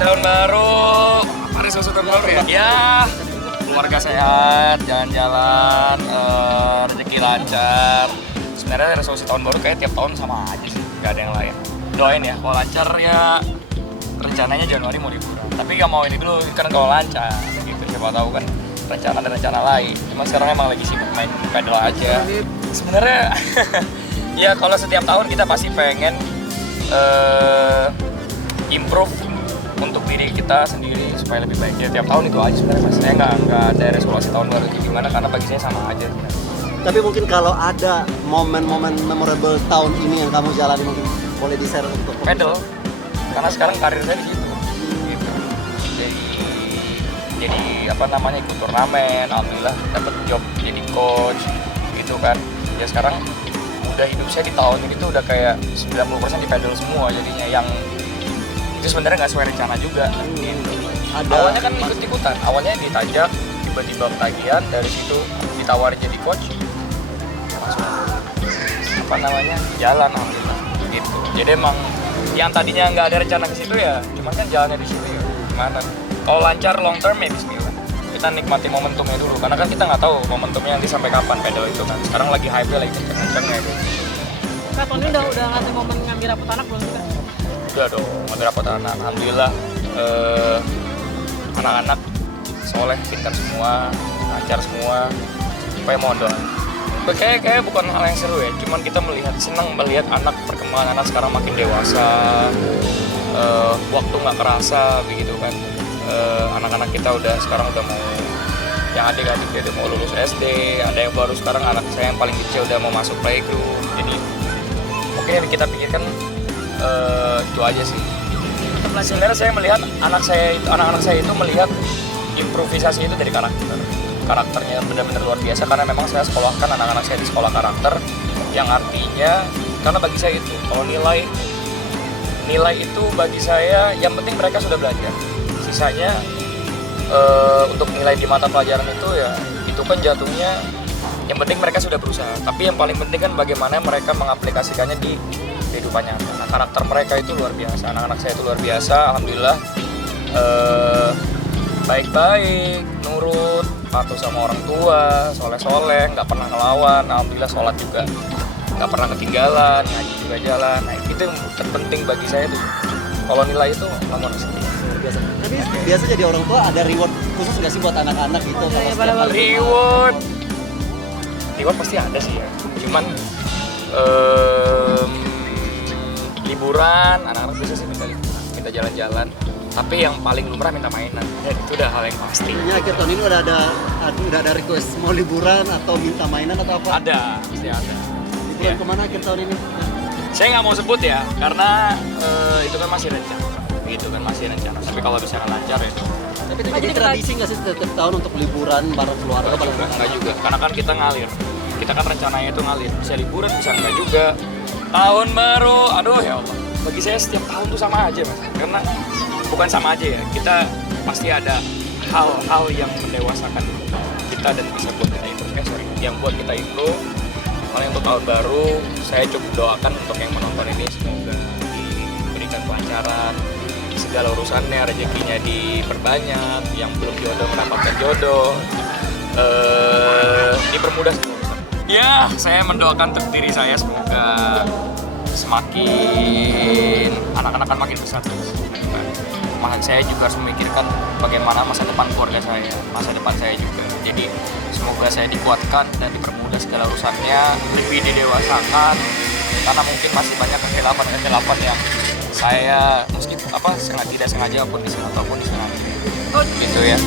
tahun baru. Apa resolusi tahun baru ya? Ya, keluarga sehat, jalan-jalan, rezeki lancar. Sebenarnya resolusi tahun baru kayak tiap tahun sama aja sih, nggak ada yang lain. Doain ya, kalau lancar ya rencananya Januari mau liburan. Tapi nggak mau ini dulu, kan kalau lancar gitu. Siapa tahu kan rencana dan rencana lain. Cuma sekarang emang lagi sibuk main pedal aja. Sebenarnya ya kalau setiap tahun kita pasti pengen improve untuk diri kita sendiri supaya lebih baik. Ya tiap tahun itu aja sebenarnya mas. Saya nggak ada resolusi tahun baru itu gimana karena bagi saya sama aja. Tapi mungkin kalau ada momen-momen memorable tahun ini yang kamu jalani mungkin boleh di-share untuk pedal. Karena sekarang karir saya di situ. Gitu. Jadi apa namanya ikut turnamen, alhamdulillah dapat job jadi coach gitu kan. Ya sekarang udah hidup saya di tahun ini tuh udah kayak 90% di pedal semua jadinya yang itu sebenarnya nggak sesuai rencana juga gitu. Awalnya kan ikut-ikutan, awalnya ditajak, tiba-tiba ketagihan, dari situ ditawarin jadi coach, langsung apa namanya jalan alhamdulillah gitu. Jadi emang yang tadinya nggak ada rencana ke situ ya, cuman kan jalannya di situ ya gimana. Kalau lancar long term ya bismillah. Kita nikmati momentumnya dulu, karena kan kita nggak tahu momentumnya nanti sampai kapan pedal itu kan. Sekarang lagi hype lagi kenceng-kencengnya gitu. Kak Tony udah ngasih momen ngambil rapot anak belum sih Kak? Udah dong, ngambil rapot anak. Alhamdulillah anak-anak soleh, pintar semua, lancar semua. Supaya modal. Kayak bukan hal yang seru ya, cuman kita senang melihat anak perkembangan anak sekarang makin dewasa, waktu nggak kerasa begitu kan. Anak-anak kita sekarang udah mau, yang adik-adik dia udah mau lulus SD, ada yang baru sekarang anak saya yang paling kecil udah mau masuk playgroup. Jadi mungkin yang kita pikirkan itu aja sih. Sebenarnya saya melihat anak-anak saya itu melihat improvisasi itu dari karakternya benar-benar luar biasa, karena memang saya sekolahkan anak-anak saya di sekolah karakter, yang artinya karena bagi saya itu kalau nilai itu bagi saya yang penting mereka sudah belajar, sisanya untuk nilai di mata pelajaran itu ya itu kan jatuhnya yang penting mereka sudah berusaha, tapi yang paling penting kan bagaimana mereka mengaplikasikannya di kehidupan nyata. Nah, karakter mereka itu luar biasa, anak-anak saya itu luar biasa, alhamdulillah baik-baik, nurut, patuh sama orang tua, soleh-soleh, nggak pernah ngelawan, alhamdulillah sholat juga nggak pernah ketinggalan, ngaji juga jalan. Nah itu yang terpenting bagi saya tuh. Kalau nilai itu nomor satu. biasa. Tapi biasa jadi orang tua ada reward khusus nggak sih buat anak-anak gitu? Kalau setiap kali Reward pasti ada sih ya. Cuman liburan, anak-anak biasa sih minta jalan-jalan. Tapi yang paling lumrah minta mainan. Itu udah hal yang pasti. Ini akhir tahun ini udah ada request mau liburan atau minta mainan atau apa? Ada, pasti ada. Liburan kemana akhir tahun ini? Saya nggak mau sebut ya, karena itu kan masih rencana. Gitu kan masih rencana. Tapi kalau bisa lancar ya. Tapi itu jadi tradisi nggak sih setiap tahun untuk liburan bareng keluarga? Enggak juga, karena kan kita ngalir. Kita kan rencananya itu ngalir. Bisa liburan, bisa enggak juga. Tahun baru, aduh ya Allah. Bagi saya setiap tahun tuh sama aja mas. Karena bukan sama aja ya, kita pasti ada hal-hal yang mendewasakan kita dan bisa buat kita improve. Yang buat kita improve. Kalau untuk tahun baru, saya cukup doakan untuk yang menonton ini semoga diberikan kelancaran, segala urusannya, rezekinya diperbanyak, yang belum jodoh mendapatkan jodoh, dipermudah semua urusan. Ya, saya mendoakan untuk diri saya semoga semakin anak-anak makin besar terus. Saya juga harus memikirkan bagaimana masa depan keluarga saya, masa depan saya juga. Jadi semoga saya dikuatkan dan dipermudah segala urusannya, lebih didewasakan, karena mungkin masih banyak kekhilafan yang saya meskipun tidak sengaja pun disengaja. Gitu ya.